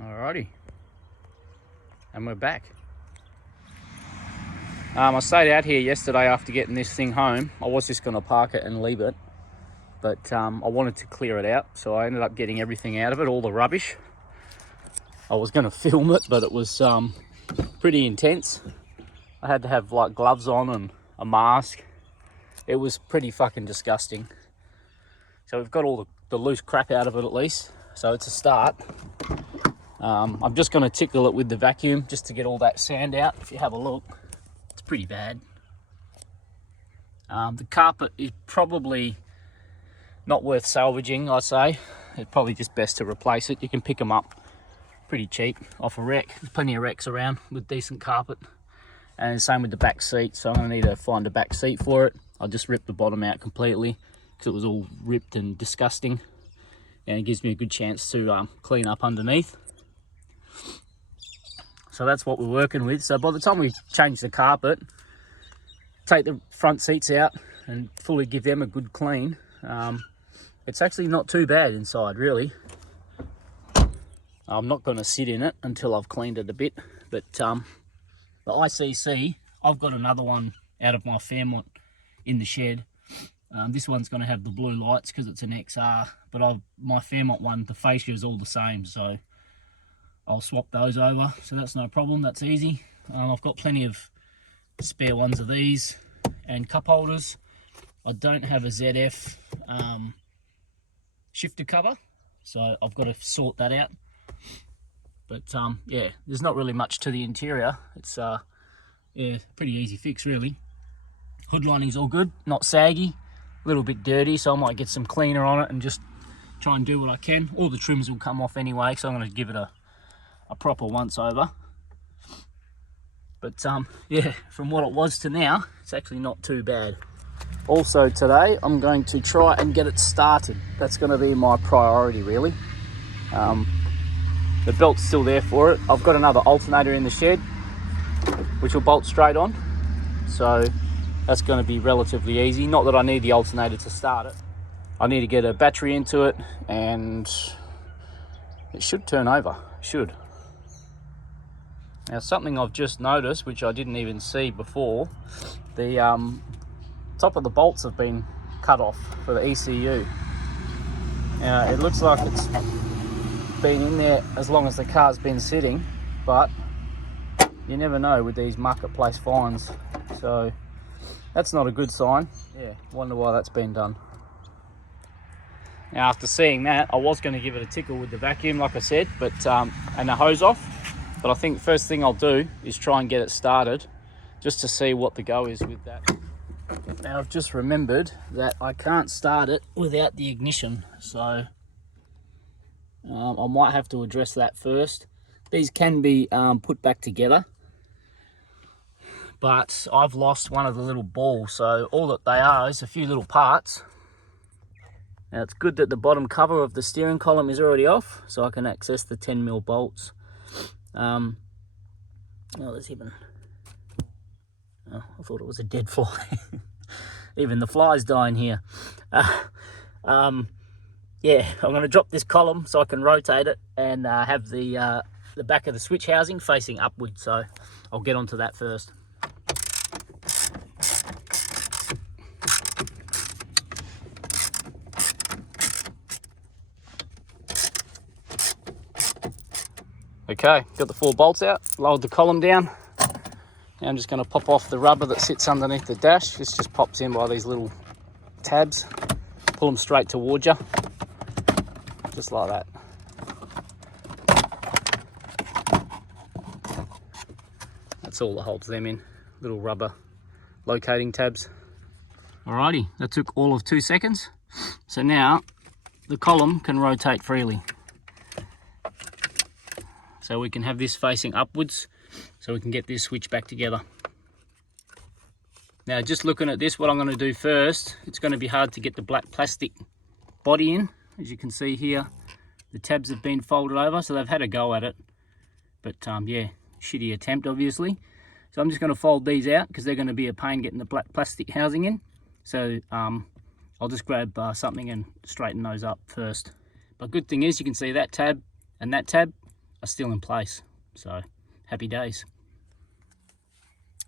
Alrighty, and we're back. I stayed out here yesterday after getting this thing home. I was just going to park it and leave it, but I wanted to clear it out, so I ended up getting everything out of it, all the rubbish. I was going to film it, but it was pretty intense. I had to have like gloves on and a mask. It was pretty fucking disgusting. So we've got all the loose crap out of it at least, so it's a start. I'm just going to tickle it with the vacuum just to get all that sand out. If you have a look, it's pretty bad. The carpet is probably not worth salvaging, I say. It's probably just best to replace it. You can pick them up pretty cheap off a wreck. There's plenty of wrecks around with decent carpet. And same with the back seat, so I'm going to need to find a back seat for it. I'll just rip the bottom out completely because it was all ripped and disgusting, and it gives me a good chance to clean up underneath. So that's what we're working with. So by the time we change the carpet, take the front seats out and fully give them a good clean, it's actually not too bad inside, really. I'm not going to sit in it until I've cleaned it a bit, but the ICC, I've got another one out of my Fairmont in the shed. This one's going to have the blue lights because it's an XR, but my Fairmont one, the fascia is all the same, so I'll swap those over. So that's no problem, that's easy. I've got plenty of spare ones of these and cup holders. I don't have a ZF shifter cover, so I've got to sort that out. But yeah, there's not really much to the interior. It's yeah, pretty easy fix really. Hood lining's all good, not saggy, a little bit dirty, so I might get some cleaner on it and just try and do what I can. All the trims will come off anyway, so I'm going to give it a proper once over. But yeah, from what it was to now, it's actually not too bad. Also today, I'm going to try and get it started. That's going to be my priority really. The belt's still there for it. I've got another alternator in the shed, which will bolt straight on. So that's going to be relatively easy. Not that I need the alternator to start it. I need to get a battery into it and it should turn over, should. Now something I've just noticed, which I didn't even see before, the top of the bolts have been cut off for the ECU. Now it looks like it's been in there as long as the car's been sitting, but you never know with these marketplace finds, so that's not a good sign. Yeah, wonder why that's been done. Now after seeing that, I was going to give it a tickle with the vacuum like I said, but and a hose off, but I think first thing I'll do is try and get it started just to see what the go is with that. Now I've just remembered that I can't start it without the ignition, so I might have to address that first. These can be put back together, but I've lost one of the little balls, so all that they are is a few little parts. Now it's good that the bottom cover of the steering column is already off, so I can access the 10mm bolts. Oh, there's even... Oh, I thought it was a dead fly. Even the flies dying here. Yeah, I'm going to drop this column so I can rotate it and have the back of the switch housing facing upwards, so I'll get onto that first. Okay, got the 4 bolts out, lowered the column down. Now I'm just going to pop off the rubber that sits underneath the dash. This just pops in by these little tabs. Pull them straight towards you. Just like that. That's all that holds them in, little rubber locating tabs. Alrighty, that took all of 2 seconds. So now the column can rotate freely. So we can have this facing upwards, so we can get this switch back together. Now just looking at this, what I'm going to do first, it's going to be hard to get the black plastic body in. As you can see here, the tabs have been folded over, so they've had a go at it. But yeah, shitty attempt obviously. So I'm just going to fold these out because they're going to be a pain getting the black plastic housing in. So I'll just grab something and straighten those up first. But good thing is you can see that tab and that tab are still in place. So happy days.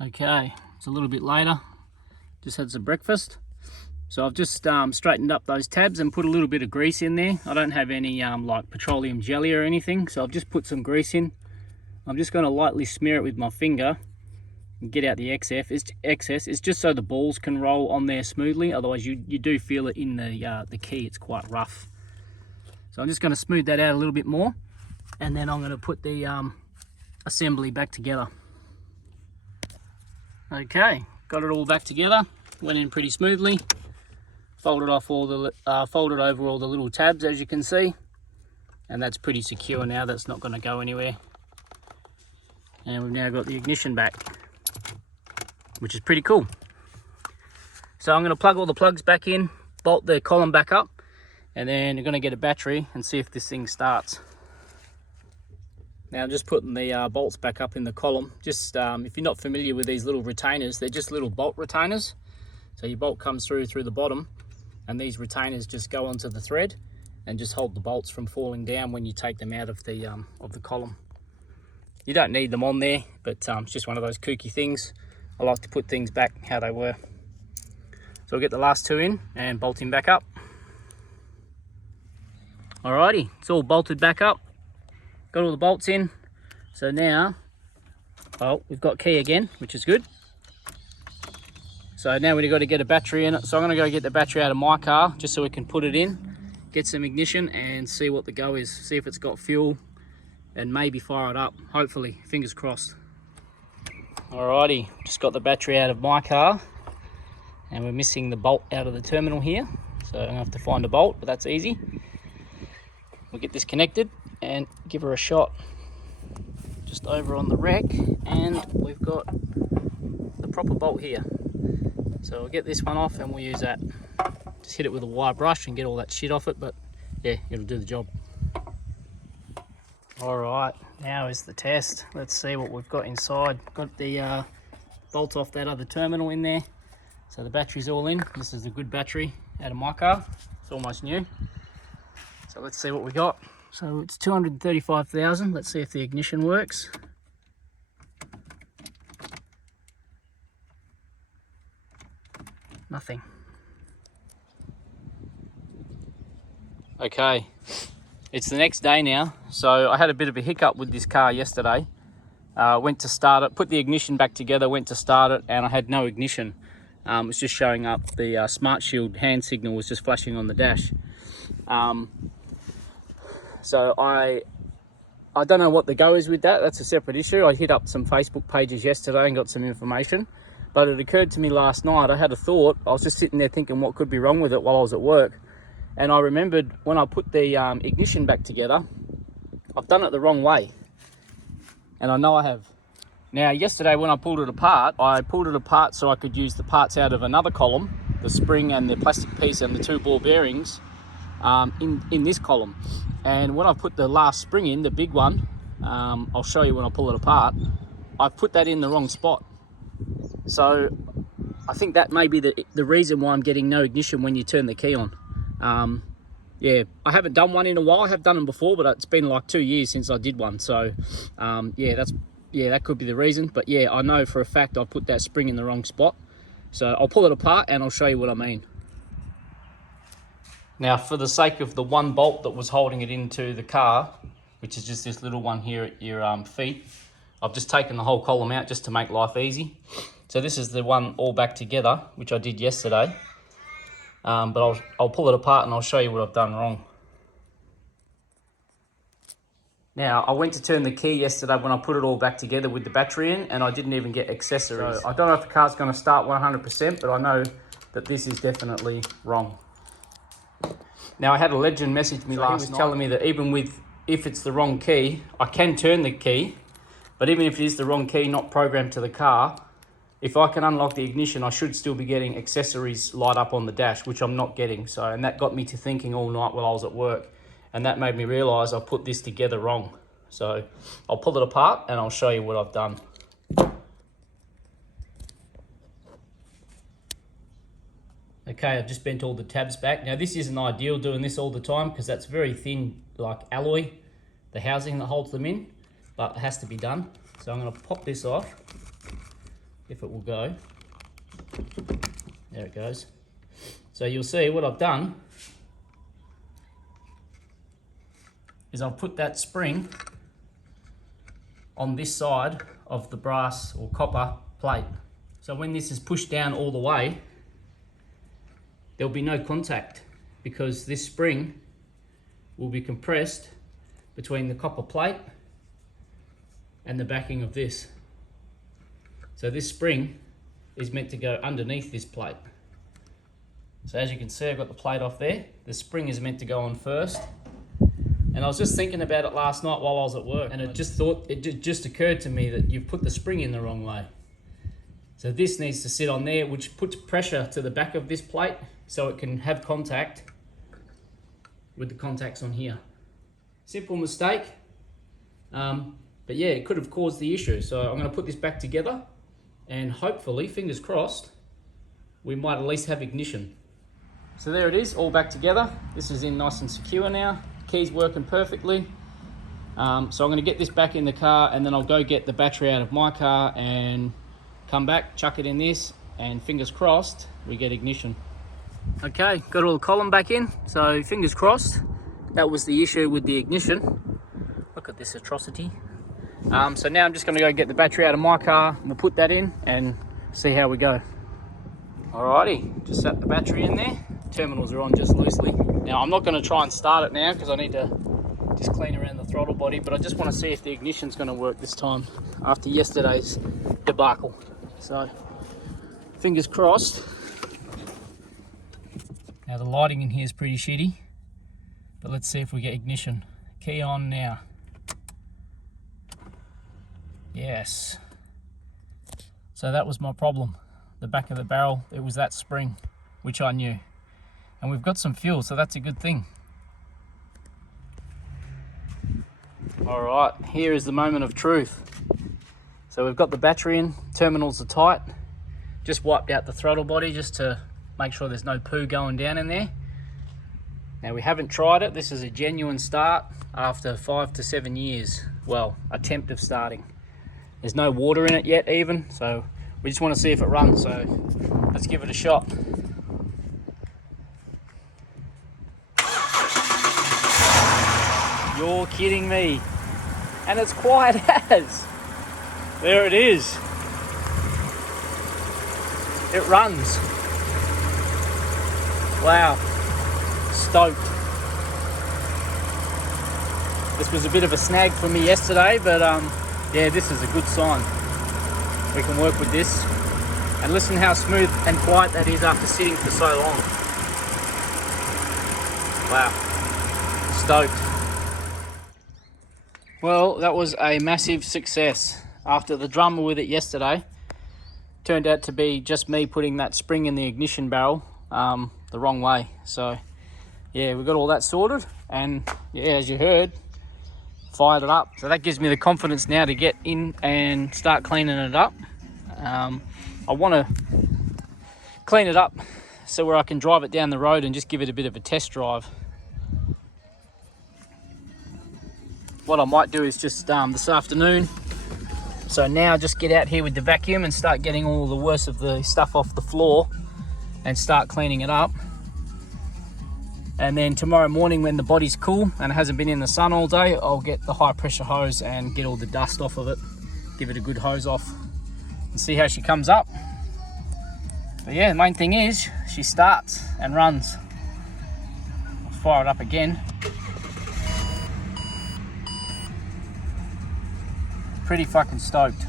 Okay, it's a little bit later. Just had some breakfast. So I've just straightened up those tabs and put a little bit of grease in there. I don't have any like petroleum jelly or anything, so I've just put some grease in. I'm just going to lightly smear it with my finger and get out the excess. It's just so the balls can roll on there smoothly. Otherwise you do feel it in the key. It's quite rough. So I'm just going to smooth that out a little bit more, and then I'm going to put the assembly back together. Okay, got it all back together. Went in pretty smoothly. Folded over all the little tabs, as you can see, and that's pretty secure now. That's not going to go anywhere. And we've now got the ignition back, which is pretty cool. So I'm going to plug all the plugs back in, bolt the column back up, and then we're going to get a battery and see if this thing starts. Now I'm just putting the bolts back up in the column. Just if you're not familiar with these little retainers, they're just little bolt retainers. So your bolt comes through the bottom, and these retainers just go onto the thread and just hold the bolts from falling down when you take them out of the column. You don't need them on there, but it's just one of those kooky things. I like to put things back how they were. So I'll get the last two in and bolt him back up. Alrighty, it's all bolted back up. Got all the bolts in. So now, oh, we've got key again, which is good. So now we've got to get a battery in it. So I'm going to go get the battery out of my car just so we can put it in, get some ignition and see what the go is. See if it's got fuel and maybe fire it up. Hopefully, fingers crossed. Alrighty, just got the battery out of my car and we're missing the bolt out of the terminal here. So I'm going to have to find a bolt, but that's easy. We'll get this connected and give her a shot. Just over on the rack, and we've got the proper bolt here. So we'll get this one off and we'll use that. Just hit it with a wire brush and get all that shit off it, but yeah, it'll do the job. Alright, now is the test. Let's see what we've got inside. Got the bolt off that other terminal in there. So the battery's all in. This is a good battery out of my car. It's almost new. So let's see what we got. So it's 235,000. Let's see if the ignition works. Nothing. Okay, it's the next day now. So I had a bit of a hiccup with this car yesterday. Went to start it, put the ignition back together, went to start it, and I had no ignition. It was just showing up, the Smart Shield hand signal was just flashing on the dash. So I don't know what the go is with that. That's a separate issue. I hit up some Facebook pages yesterday and got some information. But it occurred to me last night, I had a thought. I was just sitting there thinking what could be wrong with it while I was at work. And I remembered when I put the ignition back together, I've done it the wrong way. And I know I have. Now, yesterday when I pulled it apart so I could use the parts out of another column, the spring and the plastic piece and the two ball bearings in this column. And when I put the last spring in, the big one, I'll show you when I pull it apart, I put that in the wrong spot. So I think that may be the reason why I'm getting no ignition when you turn the key on. Yeah, I haven't done one in a while. I have done them before, but it's been like 2 years since I did one. So yeah, that could be the reason. But yeah, I know for a fact I put that spring in the wrong spot. So I'll pull it apart and I'll show you what I mean. Now, for the sake of the one bolt that was holding it into the car, which is just this little one here at your feet, I've just taken the whole column out just to make life easy. So this is the one all back together, which I did yesterday. But I'll pull it apart and I'll show you what I've done wrong. Now, I went to turn the key yesterday when I put it all back together with the battery in, and I didn't even get accessories. So I don't know if the car's going to start 100%, but I know that this is definitely wrong. Now, I had a legend message me last night. He was telling me that even if it's the wrong key, I can turn the key, but even if it is the wrong key, not programmed to the car, if I can unlock the ignition, I should still be getting accessories light up on the dash, which I'm not getting. So, and that got me to thinking all night while I was at work, and that made me realise I put this together wrong. So I'll pull it apart and I'll show you what I've done. Okay, I've just bent all the tabs back. Now this isn't ideal doing this all the time because that's very thin, like alloy. the housing that holds them in, but it has to be done. So I'm going to pop this off, if it will go. There it goes. So you'll see what I've done is I've put that spring on this side of the brass or copper plate. So when this is pushed down all the way, there'll be no contact because this spring will be compressed between the copper plate and the backing of this. So this spring is meant to go underneath this plate. So as you can see, I've got the plate off there. The spring is meant to go on first. And I was just thinking about it last night while I was at work, and it just occurred to me that you've put the spring in the wrong way. So this needs to sit on there, which puts pressure to the back of this plate so it can have contact with the contacts on here. Simple mistake, but yeah, it could have caused the issue. So I'm going to put this back together, and hopefully, fingers crossed, we might at least have ignition. So there it is, all back together. This is in nice and secure now. Key's working perfectly. So I'm going to get this back in the car, and then I'll go get the battery out of my car and come back, chuck it in this, and fingers crossed we get ignition. Okay, got all the column back in, so fingers crossed that was the issue with the ignition. Look at this atrocity. So now I'm just going to go get the battery out of my car, and we'll put that in and see how we go. Alrighty, just set the battery in there. Terminals are on just loosely. Now I'm not going to try and start it now because I need to just clean around the throttle body, but I just want to see if the ignition's going to work this time after yesterday's debacle. So fingers crossed. Now the lighting in here is pretty shitty, but let's see if we get ignition. Key on now. Yes. So that was my problem. The back of the barrel, it was that spring, which I knew. And we've got some fuel, so that's a good thing. All right, here is the moment of truth. So we've got the battery in, terminals are tight. Just wiped out the throttle body just to make sure there's no poo going down in there. Now we haven't tried it. This is a genuine start after 5 to 7 years. Well, attempt of starting. There's no water in it yet even, so we just want to see if it runs. So let's give it a shot. You're kidding me. And it's quiet as. There it is. It runs. Wow. Stoked. This was a bit of a snag for me yesterday, but yeah, this is a good sign. We can work with this. And listen how smooth and quiet that is after sitting for so long. Wow. Stoked. Well, that was a massive success. After the drama with it yesterday, turned out to be just me putting that spring in the ignition barrel the wrong way. So yeah, we got all that sorted, and yeah, as you heard, fired it up. So that gives me the confidence now to get in and start cleaning it up. I want to clean it up so where I can drive it down the road and just give it a bit of a test drive. What I might do is just this afternoon, so now just get out here with the vacuum and start getting all the worst of the stuff off the floor and start cleaning it up. And then tomorrow morning when the body's cool and it hasn't been in the sun all day, I'll get the high pressure hose and get all the dust off of it, give it a good hose off and see how she comes up. But yeah, the main thing is she starts and runs. I'll fire it up again. Pretty fucking stoked.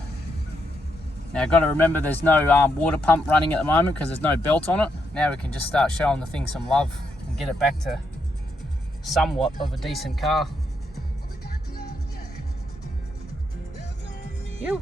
Now I've got to remember there's no water pump running at the moment because there's no belt on it. Now we can just start showing the thing some love and get it back to somewhat of a decent car. You.